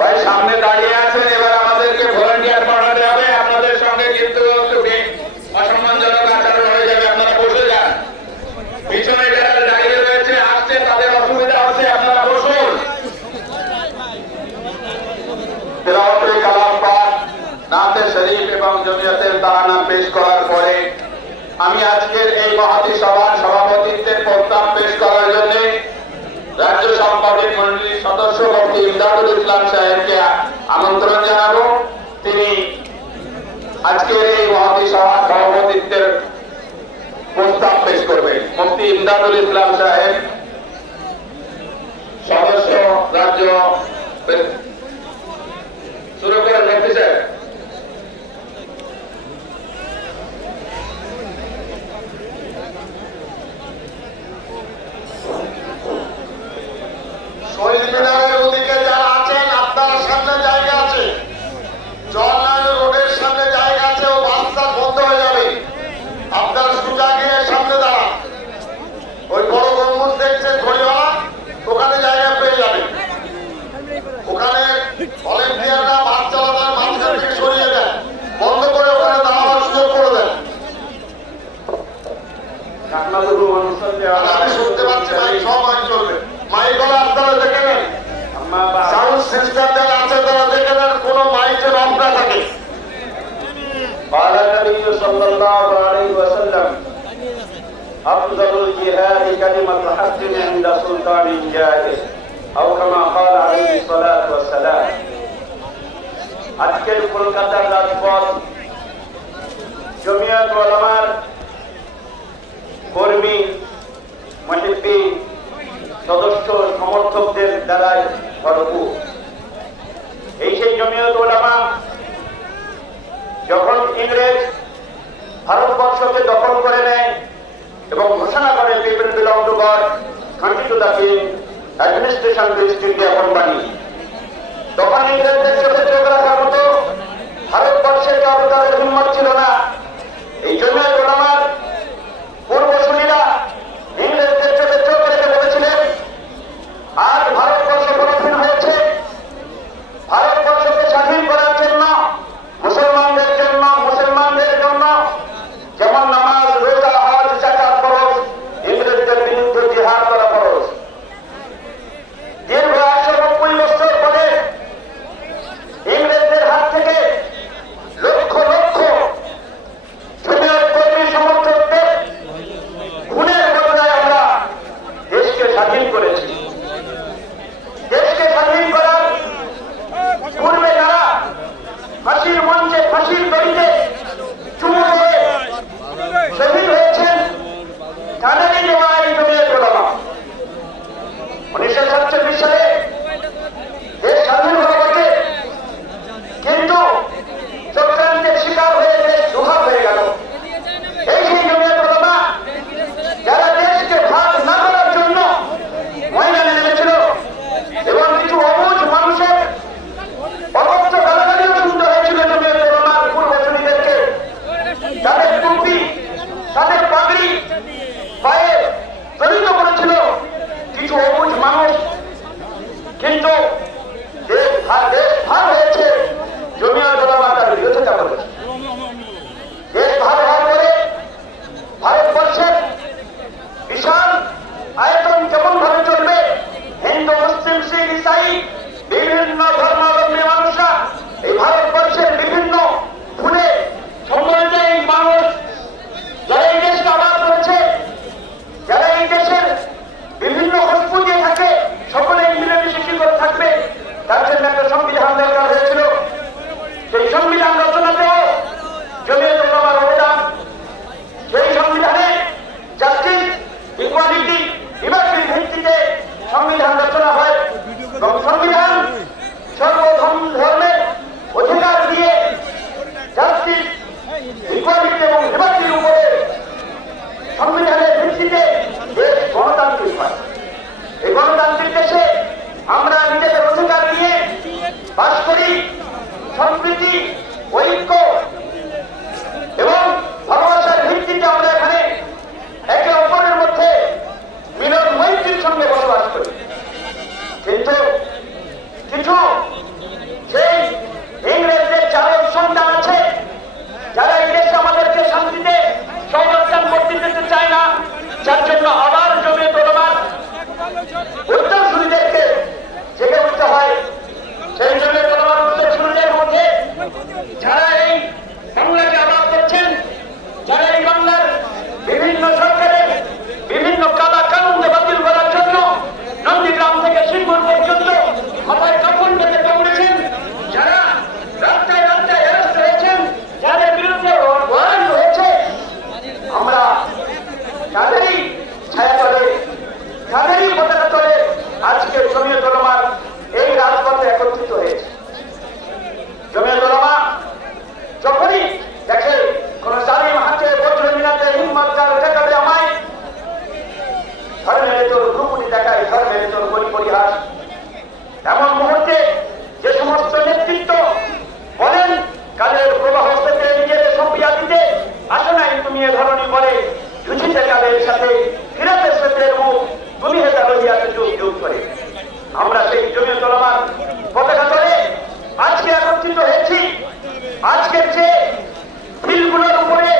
ভাই সামনে দাঁড়িয়ে আছেন, এবার আমাদেরকে ভলান্টিয়ার পাঠাতে হবে। আপনাদের সঙ্গে কিন্তু একটু অসম্মানজনক আচরণ হয়ে যাবে, আপনারা বসে যান। পিছনে যারা দাঁড়িয়ে রয়েছে আসছে, তাদের অসুবিধা হচ্ছে, আপনারা বসুন। তেলাওয়াতে কালাম পাঠ, নাতে শরীফ এবং জমিয়তের তারানা পেশ করার পরে আমি আজকের এই মহাতি সভার সভাপতিত্বের প্রস্তাব পেশ করার জন্য রাজ্য সম্পাদক মন্ডলীর সদস্য মুফতি ইমদাদুল ইসলাম সাহেবকে আমন্ত্রণ জানাবো। তিনি আজকের এই মহাতি সভার সভাপতিত্বের প্রস্তাব পেশ করবেন। মুফতি ইমদাদুল ইসলাম সাহেব, সদস্য রাজ্য। শুরু করেন মুফতি সাহেব। শহীদ মিনারের ওদিকে যারা আছেন, আপনার সামনে জায়গা আছে, জওয়াহরলাল রোডের সামনে জায়গা আছে, ও রাস্তা বন্ধ হয়ে যাবে। আপনার সোজা গিয়ে সামনে দাঁড়ান, ওই বড় গম্বুজ দেখছেন ঘড়িওয়ালা, ওখানে জায়গা পেয়ে যাবে। ওখানে ভলেন্টিয়াররা বাস চালানোর মাঝখান থেকে সরিয়ে দেন, বন্ধ করে ওখানে দাঁড়ানোর সুযোগ করে দেন। আমি শুনতে পাচ্ছি মাইক, সব মাইক চলবে, মাইক গুলো আপনারা দেখে নেন। সাউন্ড সিস্টেম যারা আছে তারা দেখে নেন, কোনো মাইক যেন অফ না থাকে। قال النبي صلى الله عليه وسلم أفضل الجهاد كلمة حق عند سلطان جائر أو كما قال عليه الصلاة والسلام। আজকের কলকাতার রাজপথ জমিয়ত উলামার কর্মী, মুহিব্বিন, সদস্য, সমর্থকদের দ্বারাই ভরপুর। এই সেই জমিয়ত উলামা যখন ইংরেজ ভারতবর্ষকে দখল করে নেয় এবং ঘোষণা করে people belong to God, country to the king, administration to East India company, তখন ইংরেজদের চোখে চোখ রাখার মতো ভারতবর্ষের কারো তাদের হিম্মত ছিল না। এই জমিয়ত উলামার পূর্বসূরীরা ইংরেজদের চোখে চোখ রেখে বলেছিলেন, আজ ভারতবর্ষ পরাধীন হয়েছে, ভারতবর্ষকে স্বাধীন করার জন্য মুসলমানদের জন্য যেমন নামাজ, রোজা, হজ, যাকাত ফরজ, ইংরেজদের বিরুদ্ধে জিহাদ করা ফরজ। দীর্ঘ 190 বছর পরে ইংরেজদের হাত থেকে লক্ষ লক্ষ তাদের চরমরি পরিহাস। এমন মুহূর্তে যে সমস্ত নেতৃত্ব বলেন কালের প্রবাহ থেকে নিজেদের সঁপিয়া দিতে আসো নাই তুমি এ ধরনের বলে ঝুঁচিতে কালের সাথে ফিরাতে সত্যের মুখ তুমি হেতা রহিয়াছে যুগ যুগ করে। আমরা সেই জমিয়ত উলামার পতাকা তলে আজকে একত্রিত হয়েছি। আজকের যে বিলগুলোর উপরে,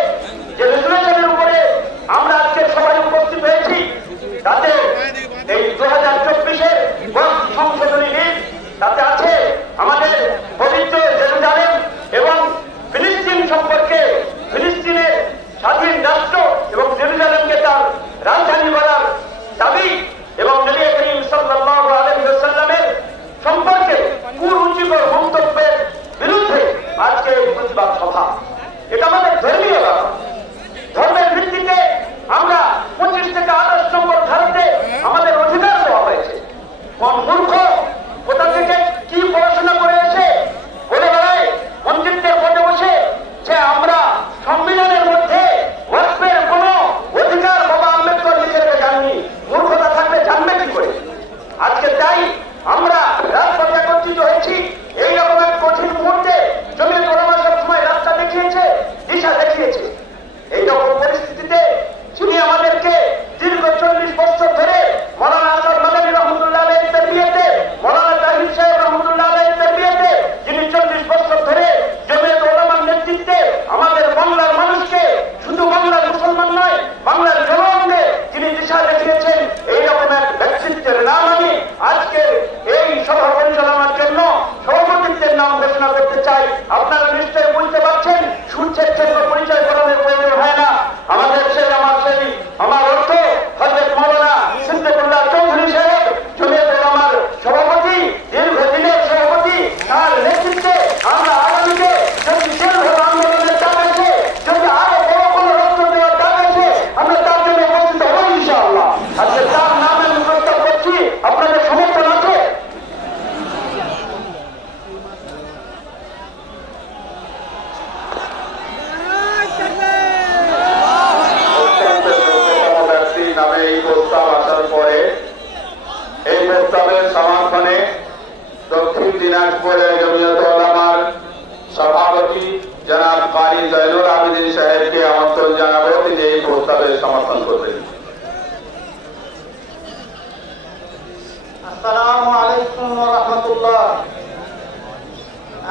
যে রেজুলেশনের উপরে আমরা আজকে সবাই উপস্থিত হয়েছি, তাতে এই 2024-এর সংশোধনী বিল তাতে আছে আমাদের পবিত্র জেরুজালেম এবং ফিলিস্তিন সম্পর্কে, ফিলিস্তিনের স্বাধীন রাষ্ট্র এবং জেরুজালেমকে তার রাজধানী করার দাবি এবং নবী করিম সাল্লাল্লাহু আলাইহি ওয়াসাল্লামের সম্পর্কে কুরুচিকর মন্তব্যের বিরুদ্ধে আজকে এই প্রতিবাদ সভা। এটা আমাদের ধর্মীয় ব্যাপার। ধর্মের ভিত্তিতে আমরা 25 থেকে 28 নম্বর ধারাতে আমাদের অধিকার দেওয়া হয়েছে। কোন মূর্খ কোথা থেকে কি পড়াশোনা করে এসে বলে বেড়ায় মন্ত্রিত্বের পদে বসে যে আমরা সংবিধানের মধ্যে ওয়াকফের কোন অধিকার বাবা আম্বেদকর লিখে রেখে যাননি। মূর্খতা থাকলে জানবে কি করে? আজকে তাই আমরা রাজপথে একত্রিত হয়েছি। এইরকম এক কঠিন মুহূর্তে জমিয়ত উলামা সবসময় রাস্তা দেখিয়েছে, দিশা দেখিয়েছে। এইরকম পরিস্থিতিতে যিনি আমাদেরকে দীর্ঘ 40 বছর ধরে মৌলানা আসাদ মাদানী রহমতুল্লাহ আলাইহির তরবিয়তে, মৌলানা তাহির সাহেব রহমতুল্লাহ আলাইহির তরবিয়তে, যিনি 40 বছর ধরে জমিয়ত উলামার নেতৃত্বে আমাদের বাংলার মানুষকে, শুধু বাংলার মুসলমান নয় বাংলার জনগণকে যিনি দিশা দেখিয়েছেন, এইরকম এক ব্যক্তিত্বের নাম আমি আজকে এই সভা পরিচালনার জন্য সভাপতিত্বের নাম ঘোষণা করতে চাই। আপনারা নিশ্চয়ই বুঝতে পারছেন, সূর্যের জন্য পরিচয় করানোর প্রয়োজন হয় না। আমাদের আমার অর্থ হযরত মাওলানা সিদ্দিকুল্লাহ চৌধুরী সাহেব, জমিয়ত উলামার সভাপতি, দীর্ঘদিনের সভাপতি, তার নেতৃত্বে আমরা আগামীতে যদি জেলভরা আন্দোলনের ডাক আসে, যদি আরো বড় কোনো রক্ত দেওয়ার ডাক আসে, আমরা তার জন্য উপস্থিত হব ইনশাআল্লাহ। আজকে তার নামে আমি প্রস্তাব করছি, আপনাদের সমর্থন আছে? নামে এই প্রস্তাব আসার পরে এই প্রস্তাবের সমর্থনে দক্ষিণ দিনাজপুরের জমিয়ত উলামার সভাপতি জনাব কারি জয়নুল আবেদিন সাহেবকে আমন্ত্রণ জানাবো, তিনি এই প্রস্তাবের সমর্থন করবেন। আসসালামু আলাইকুম ওয়া রাহমাতুল্লাহ।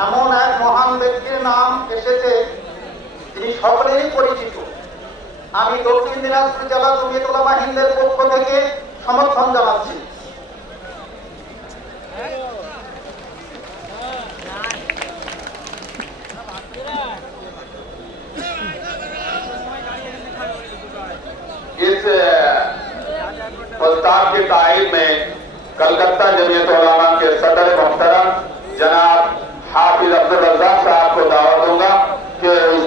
এমন এক মহান ব্যক্তির নাম এসেছে যিনি সকলেরই পরিচিত। আমি দক্ষিণ দিনাজপুর জেলা জমিয়ত উলামা হিন্দের পক্ষ থেকে সমর্থন জানাচ্ছি। इस प्रस्ताव के तायद में कलकत्ता जमियत उलामा के सदर मोहतरम जनाब हाफिज अब्दुल रज़्ज़ाक साहब को दावत दूंगा कि इस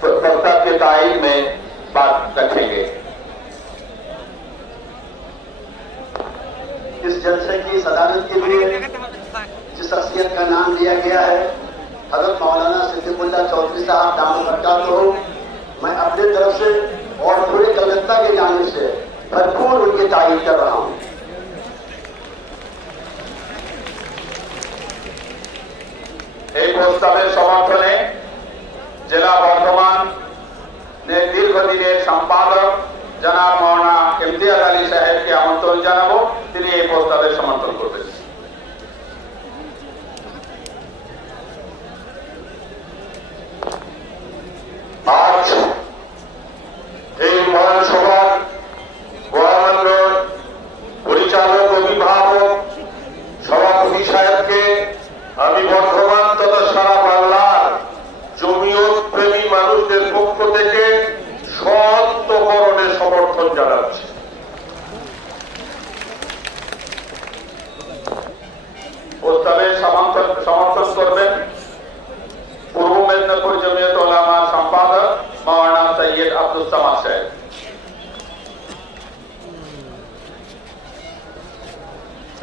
प्रस्ताव के तायद में बात रखेंगे। इस जलसे की सदारत के लिए जिस शख्सियत का नाम लिया गया है हजरत मौलाना सिद्दीकुल्लाह चौधरी साहब दामद बरकात हो, मैं अपनी तरफ से और पूरे कलकत्ता की जानिब से भरपूर उनकी तारीफ कर रहा हूँ। এই প্রস্তাবের সমর্থনে জেলা বর্ধমান দীর্ঘদিনের সম্পাদক জনাব মাওলানা ইমতিয়াজ আলী সাহেবকে আমন্ত্রণ জানাবো, তিনি এই প্রস্তাবের সমর্থন করবেন। আজ এই মহাসভার মহানগর পরিচালক অভিভাবক সভাপতি সাহেবকে আমি বর্ধমান তথা সারা বাংলার জমিয়ত প্রেমী মানুষদের পক্ষ থেকে সন্তকরণে সমর্থন জানাচ্ছি। প্রস্তাবের সমর্থন করবেন পূর্ব মেদিনীপুর জমিয়ত উলামার সম্পাদক মাওলানা সৈয়দ আব্দুল সামাদ সাহেব।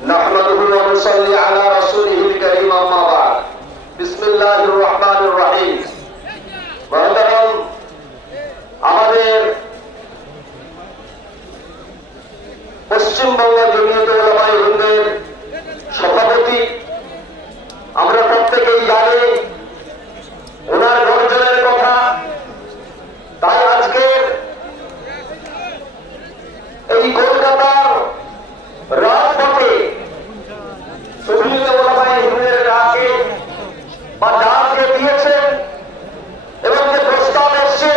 नहमदुहु व नुसल्ली अला रसूलिहिल करीम अम्मा बाद। बिस्मिल्लाहिर रहमानिर रहीम। मुहतरम, আমাদের পশ্চিমবঙ্গ জমিয়তে উলামায়ে হিন্দের সভাপতি, আমরা প্রত্যেকেই জানি ওনার গর্জনের কথা। তাই আজকের এই কলকাতার রাজপথে জমিয়তে উলামায়ে হিন্দের ডাকে বা ডাকে দিয়েছেন এবং যে প্রস্তাব এসছে,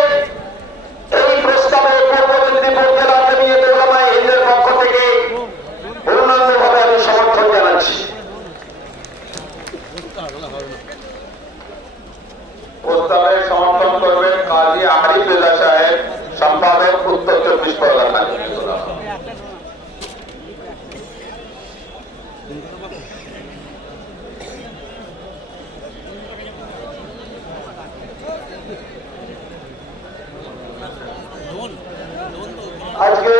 এই প্রস্তাবে পূর্ব মেদিনীপুর জেলা জমিয়তে উলামায়ে হিন্দের পক্ষ থেকে পূর্ণাঙ্গভাবে আমি সমর্থন জানাচ্ছি। প্রস্তাবে সমর্থন করবেন কাজী আরিফ রেজা সাহেব, সম্পাদক, উত্তর 24 পরগনা। আজকে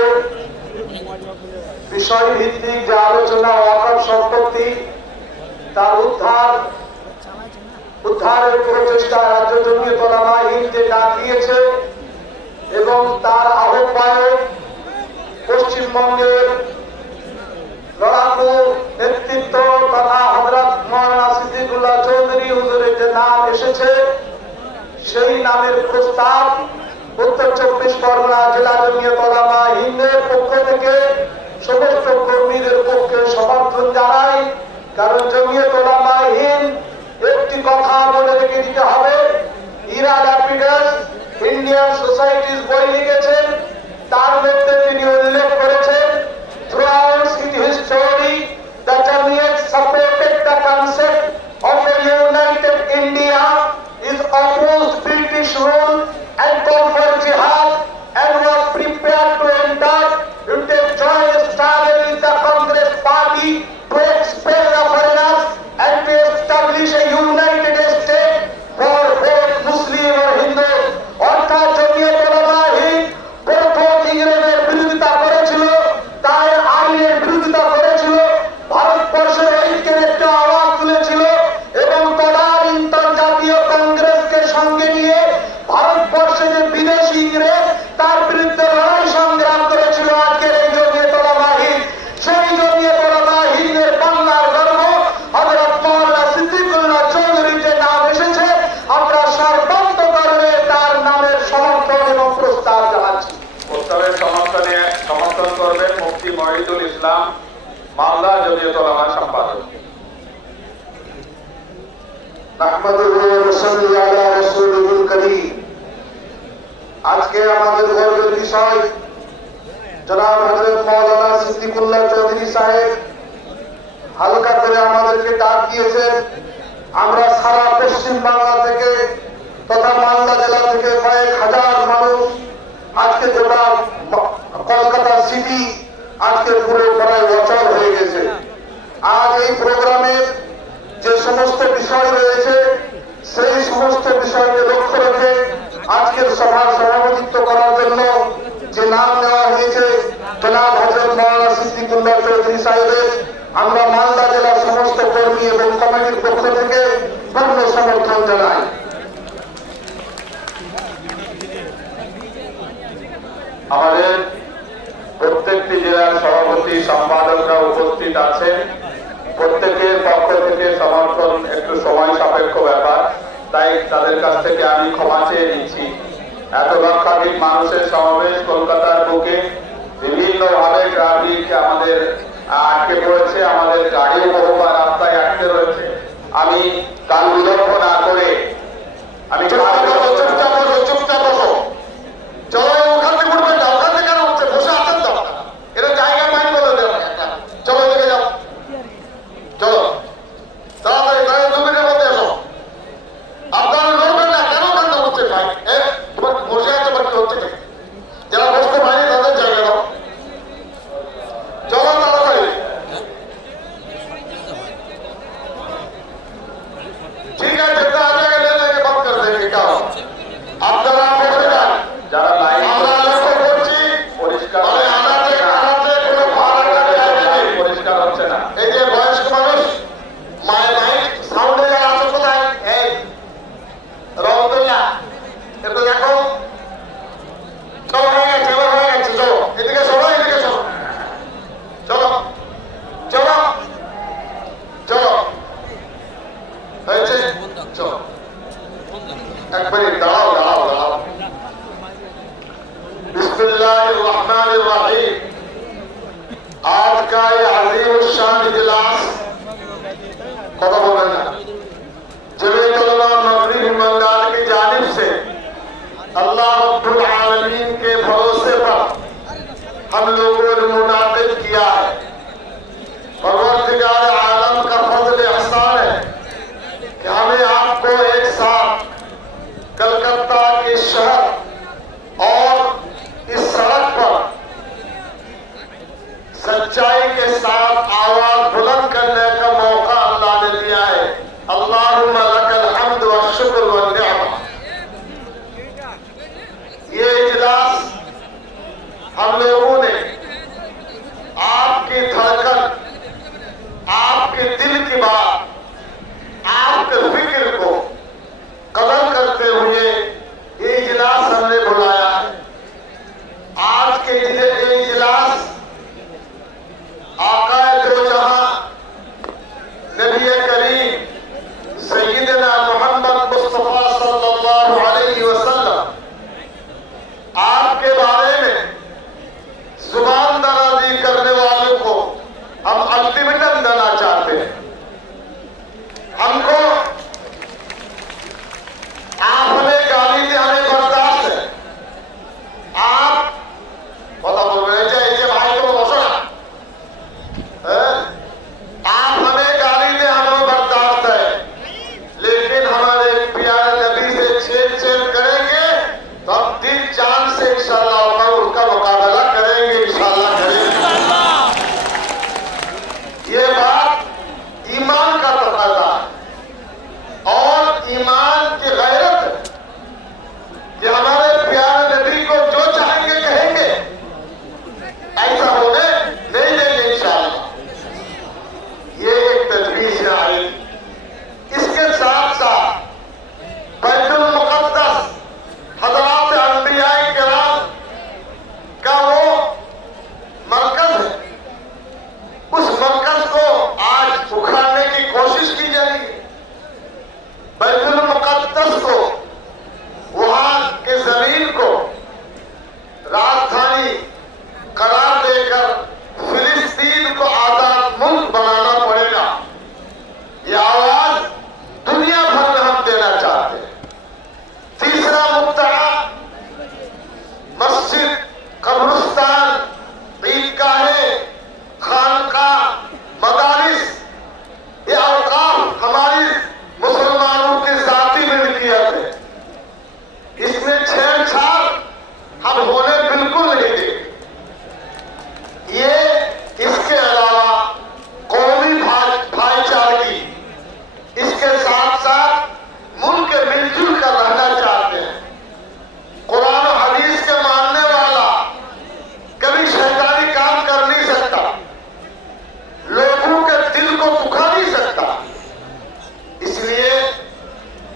বিষয় ভিত্তিক যে আলোচনা ওয়াকফ সম্পত্তি তার উদ্ধারের প্রচেষ্টা রাজ্য জমিয়তে উলামায়ে হিন্দ যে ডাক দিয়েছে এবং তার আহ্বায়ক পশ্চিমবঙ্গের লড়াকু নেতৃত্ব তথা হযরত মাওলানা সিদ্দিকুল্লাহ চৌধুরী হুজুরের যে নাম এসেছে, সেই নামের প্রস্তাব উত্তর 24 পরগনা জেলা জমিয়তে উলামায়ে হিন্দের পক্ষ থেকে সমস্ত কর্মীদের পক্ষে সমর্থন জানাই। কারণ জমিয়তে উলামায়ে হিন্দ একটি কথা বলে রেখে দিতে হবে, ইরা ল্যাপিডাস ইন্ডিয়ান সোসাইটিস বই লিখেছেন, তার মধ্যে তিনি উল্লেখ করেছেন throughout its history the Jamiyat supported the concept of a united India, is opposed British rule and called for jihad and was prepared to enter into a joint struggle with the Congress party to expel the foreigners and to establish a united state for both Muslim or Hindu। অর্থাৎ জমিয়তে উলামায়ে হিন্দ প্রথম ইংরেজের বিরোধিতা করেছিল, তাই আইনের বিরোধিতা করেছিল, ভারতবর্ষের ঐক্যের একটা আওয়াজ তুলেছিল এবং তদানীন্তন কংগ্রেসকে সঙ্গে নিয়ে ভারতবর্ষের যে বিদেশি ইংরেজ তার বিরুদ্ধে লড়াই সংগ্রাম করেছিল আজকের এই জমিয়তে উলামায়ে হিন্দ। সেই জমিয়তে উলামায়ে হিন্দের বাংলার গর্ব হযরত মাওলানা সিদ্দিকুল্লাহ চৌধুরীর যে নাম এসেছে, আমরা সর্বান্তকরণে তার নামের সমর্থন এবং প্রস্তাব জানাচ্ছি। প্রস্তাবের সমর্থন করবেন মুফতি মহিদুল ইসলাম, মালদা জমিয়তে উলামা সম্পাদক। নাহমাদুহু ওয়া নুসাল্লি আলা রাসূলিল কারীম। আজকে আমাদের গর্বের বিষয় জনাব হযরত মাওলানা সিদ্দিকুল্লাহ চৌধুরী সাহেব হালকা করে আমাদেরকে ডাক দিয়েছেন। আমরা সারা পশ্চিম বাংলা থেকে তথা মালদা জেলা থেকে কয়েক হাজার মানুষ আজকে গোটা কলকাতা সিটি আজকে পুরো প্রায় অচল হয়ে গেছে। আজ এই প্রোগ্রামের যে সমস্ত বিষয় রয়েছে, সেই সমস্ত বিষয়কে লক্ষ্য রেখে আজকের সভার সভাপতিত্ব করার জন্য যে নাম নেওয়া হয়েছে জনাব হযরত মাওলানা সিদ্দিকুল্লাহ চৌধুরী সাহেবের, আমরা মালদা জেলার সমস্ত কর্মী এবং কমিটির পক্ষ থেকে পূর্ণ সমর্থন জানাই। আমাদের প্রত্যেকটি জেলার সভাপতি সম্পাদকরা উপস্থিত আছেন, প্রত্যেকের পক্ষ থেকে সমর্থন একটু সময় সাপেক্ষ ব্যাপার, তাই তাদের কাছ থেকে আমি ক্ষমা চেয়ে নিচ্ছি। এত লক্ষাধিক মানুষের সমাবেশ কলকাতার বুকে, বিভিন্নভাবে ট্রাফিক আমাদের আটকে পড়েছে, আমাদের গাড়িও বহুবার রাস্তায় আটকে রয়েছে। আমি কাল বিলম্ব না করে আমি চুপচাপ বসো। চলো ওখান থেকে উঠবেন না, ওখান থেকে কেন উঠছে? বসে আছেন তো, এটা জায়গা পাই বলে দেবো একটা। চলো এদিকে যাও, চলো তাড়াতাড়ি গাড়ি 2 মিনিটের মধ্যে এসো। আপনারা লড়বেন না কেন? ওখান থেকে উঠছে ভাই, তোমার বসে আছে বাকি হচ্ছে না। যারা বসতে পারেনি তাদের জায়গা দাও। চলো তাড়াতাড়ি। अजीम इजलास कथा बोलें ना जमीयत उलमा मगरिब बंगाल की जानिब से अल्लाह रब्बुल आलमीन के भरोसे पर हम लोगों ने मुनादिब किया है। परवरदिगार आलम का फजल एहसान है कि हमें आपको एक साथ कलकत्ता के शहर और इस सड़क पर सच्चाई के साथ आवाज बुलंद करने का मौका अल्लाह ने दिया है। अल्लाहुम्मा लकल हम्द व शुक्र व निअमा। ये इजलास हम लोगों ने आपकी धड़कन, आपके दिल की बात, आपके फिक्र को कदर करते हुए ये इजलास हमने बुलाया है। आज के ये इजलास आकाए दो जहां नबी करीम सय्यदना मोहम्मद मुस्तफा सल्लल्लाहु अलैहि वसल्लम आपके बारे में जुबान दराजी करने वालों को हम अल्टीमेटम देना चाहते हैं। हमको आप हमें गाली दे, हमें बर्दाश्त है। आप बता बोल रहे थे भाई को बसो ना, आप हमें गाली दे, हमें बर्दाश्त है, लेकिन हमारे प्यारे नबी से छेड़ करेंगे तो हम दिल जान से इंशाअल्लाह उनका मुकाबला करेंगे, इंशाअल्लाह करेंगे। ये बात ईमान का तकाजा है और ईमान की गैरत है कि हमारे प्यारे नबी को जो चाहेंगे कहेंगे, ऐसा होने नहीं देंगे इंशाअल्लाह। ये एक तजवीज है आई। इसके साथ साथ बैतुल मुक़द्दस हज़रात अंबियाए किराम का वो मरकज है, उस मरकज को आज उखाड़ने की कोशिश की जा रही है। बैतुल मुक़द्दस को, वहां के जमीन को राजधानी करार देकर फिलिस्तीन को आजाद मुल्क बनाना पड़ेगा। ये आवाज दुनिया भर में हम देना चाहते हैं। तीसरा मुद्दा मस्जिद, कब्रिस्तान, ईदगाहें, खानकाह, मदारिस, ये औकाफ हमारी मुसलमानों की जाती मिल्कियत है। इसमें छेड़छाड़ हम होने बिल्कुल नहीं देंगे। ये इसके अलावा कौमी भाईचारगी, इसके साथ साथ मुल्क के मिलजुल कर रहना चाहते हैं। कुरान और हदीस के मानने वाला कभी शैतानी काम कर नहीं सकता, लोगों के दिल को दुखा नहीं सकता। इसलिए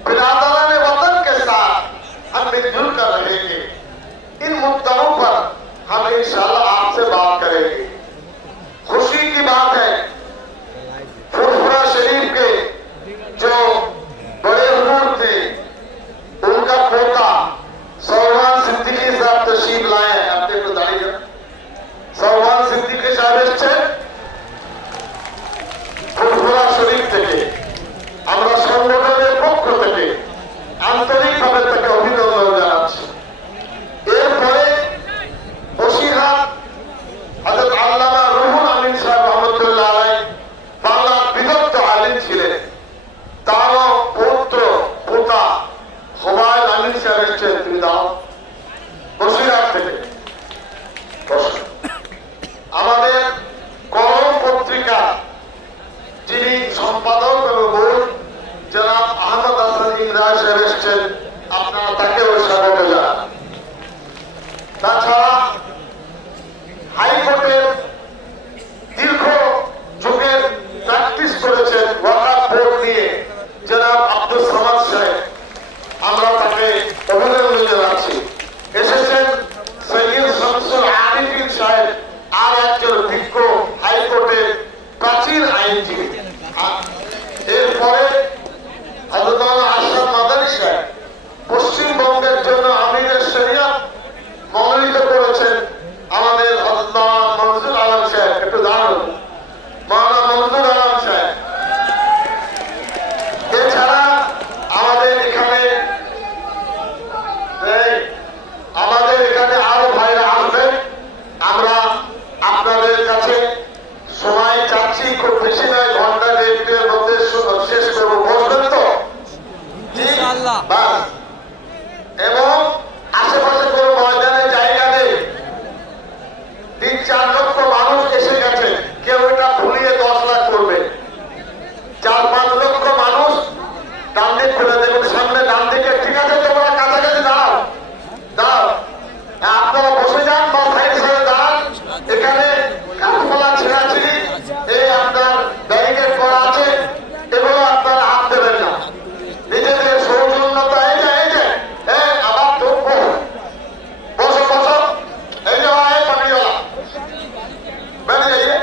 बिरादरान वतन के साथ हम मिलजुल कर रहेंगे। इन मुद्दों पर हम इंशाअल्लाह आपसे बात करेंगे। खुशी की बात है, फुरफुरा शरीफ के जो बड़े हुजूर थे, उनका पोता सौवान सिद्दीकी साहब तशरीफ लाए हैं। आपने बताइए सौवान सिद्दीकी साहब ফুরফুরা শরীফ থেকে আমরা সংগঠনের পক্ষ থেকে আন্তরিকভাবে তাকে অভিনন্দন জানাচ্ছি। এরপরে বসিরহাট হযরত আল্লামা রুহুল আমিন সাহেব রহমতুল্লাহ আলাইহি বাংলার বিদগ্ধ আলিম ছিলেন। তারও পুত্র পোতা হুমায়ুন আমিন সাহেব এসেছেন, তিনি দাও বসিরহাট থেকে। আমাদের কলম পত্রিকা যিনি সম্পাদক এবং জনাব আহমদ হাসান ইমরান সাহেব এসেছেন, আপনারা তাকেও স্বাগত জানান। তাছাড়া হাইকোর্টের দীর্ঘ যুগের প্র্যাকটিস করেছেন ওয়াকাফ বোর্ড নিয়ে জনাব আব্দুল সামাদ সাহেব, আমরা তাকে অভিনন্দন জানাচ্ছি। এসেছেন সৈয়দ শামসুল আরিফিন সাহেব, আর একজন বিজ্ঞ হাইকোর্টের প্রাচীন আইনজীবী। এরপরে হযরত আশরাফ মাদানী সাহেব যাচ্ছি, খুব বেশি নয়, ঘন্টা দেড়েকের মধ্যে শেষ করবো। বসবেন তো? বাস। এবং আশেপাশে কোনো ময়দানে জায়গা নেই, 3-4 লক্ষ মানুষ এসে গেছে, কেউ এটা ভুলিয়ে 10 লাখ করবে। 4-5 লক্ষ মানুষ ডান দিক খুলে দেখুন, সামনে ডান দিকে। ঠিক আছে, তোমরা কাছাকাছি দাঁড়াও, দাঁড়াও। আপনারা বসে যান বা সাইডে সাইডে দাঁড়ান। এখানে গাছপালা ছেঁড়াছিড়ি, এই আপনার ব্যারিকেড করা আছে, এগুলো আপনারা হাত দেবেন না। নিজেদের সৌজন্যতা, এই যে আবার তো বসো বসো, এই যে পাগড়িওয়ালা বেরিয়ে যাইয়ে,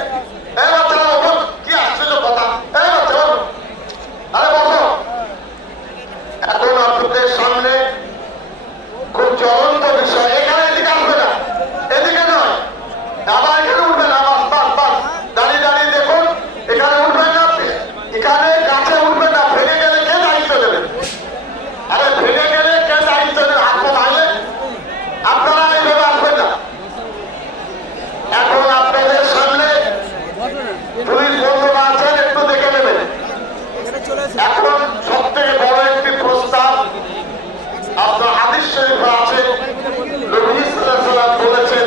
এই বাচ্চারা ওপর, কি আশ্চর্য কথা, এই বাচ্চা আরে বসো। এখন আপনাদের সামনে খুব জ্বলন্ত বিষয়, এখানে এদিকে আসবে না, এদিকে নয়, আবার এখানে উঠবে না, বাস বাস বাস, দাঁড়িয়ে দাঁড়িয়ে দেখুন, এখানে উঠবেন না, এখানে গাছে উঠবেন না, ভেঙে গেলে কে দায়িত্ব দেবেন? আরে ভেঙে গেলে কে দায়িত্ব দেবেন? হাত পা ভাঙলে আপনারা এইভাবে আসবেন না। এখন আপনাদের সামনে পুলিশ বন্ধুরা আছেন, একটু দেখে নেবেন। এখন সব থেকে বড় একটি প্রস্তাব আপনার হাদিস শরীফে আছে, নবী সাল্লাল্লাহু আলাইহি ওয়াসাল্লাম বলেছেন,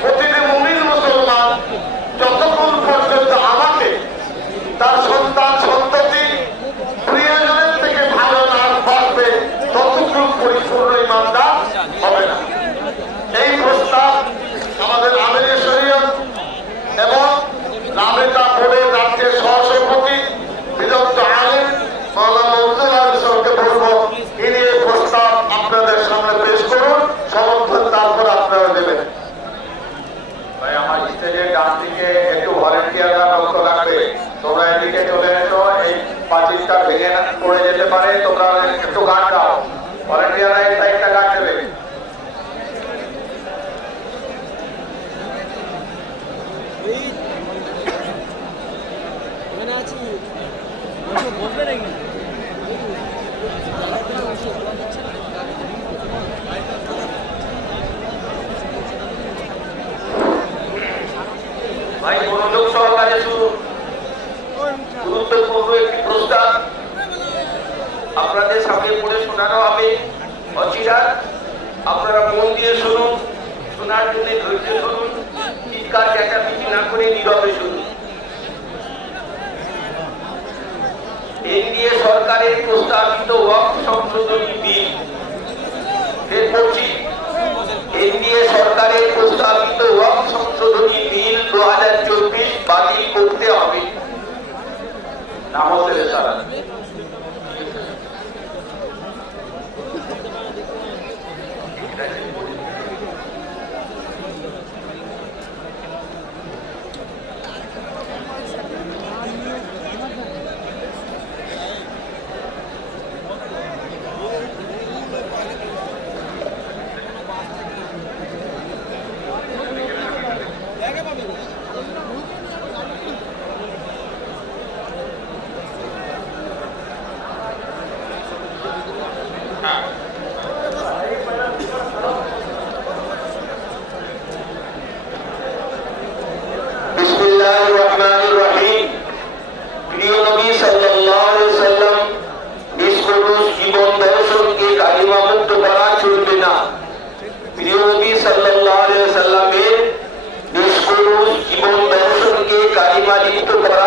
প্রতিটি মুমিন মুসলমান যতক্ষণ পর্যন্ত আমাকে তার সন্তান সন্ততি প্রিয়জনের থেকে ভালো না বাসবে, ততক্ষণ পরিপূর্ণ ইমানদার হবে না। এই প্রস্তাব আমাদের আমিরে শরীয়ত এবং রাবেতা বোর্ডের রাজ্যের সহসভাপতি বিদগ্ধ আলেম মাওলানা মনজুর আলী সাহেবকে বলবো, ইনি এই প্রস্তাব আপনাদের সামনে পেশ করুন, সমর্থন তারপর আপনারা দেবেন। ভাই, আমার স্টেজের ডান দিকে একটু ভলেন্টিয়াররা লক্ষ্য রাখবে। তোমরা এদিকে চলে এসো, এই পাঁচিলটা ভেঙে পড়ে যেতে পারে, তোমরা একটু গান গাও। ভলেন্টিয়াররা এই সাইডটা গান দেবে। ভাই, মনোযোগ সহকারে শুনুন, গুরুত্বপূর্ণ একটি প্রস্তাব আপনাদের সামনে পড়ে শোনানো হবে। অচিরাত আপনারা মন দিয়ে শুনুন, শোনার জন্য ধৈর্য ধরুন, চিৎকার চেঁচামেচি না করে নীরবে শুনুন। এনডিএ সরকারের প্রস্তাবিত ওয়াকফ সংশোধনী বিল, ফের বলছি, এনডিএ সরকারের প্রস্তাবিত ওয়াকফ সংশোধনী বিল 2024 বাতিল করতে হবে। নাম হচ্ছে সারা। বিসমিল্লাহির রহমানির রহিম। প্রিয় নবী সাল্লাল্লাহু আলাইহি ওয়াসাল্লাম নিষ্কলুষ জীবন দর্শনকে কালিমা মুক্ত করা চলবে না। প্রিয় নবী সাল্লাল্লাহু আলাইহি ওয়াসাল্লামের নিষ্কলুষ জীবন দর্শনকে কালিমা লিপ্ত করা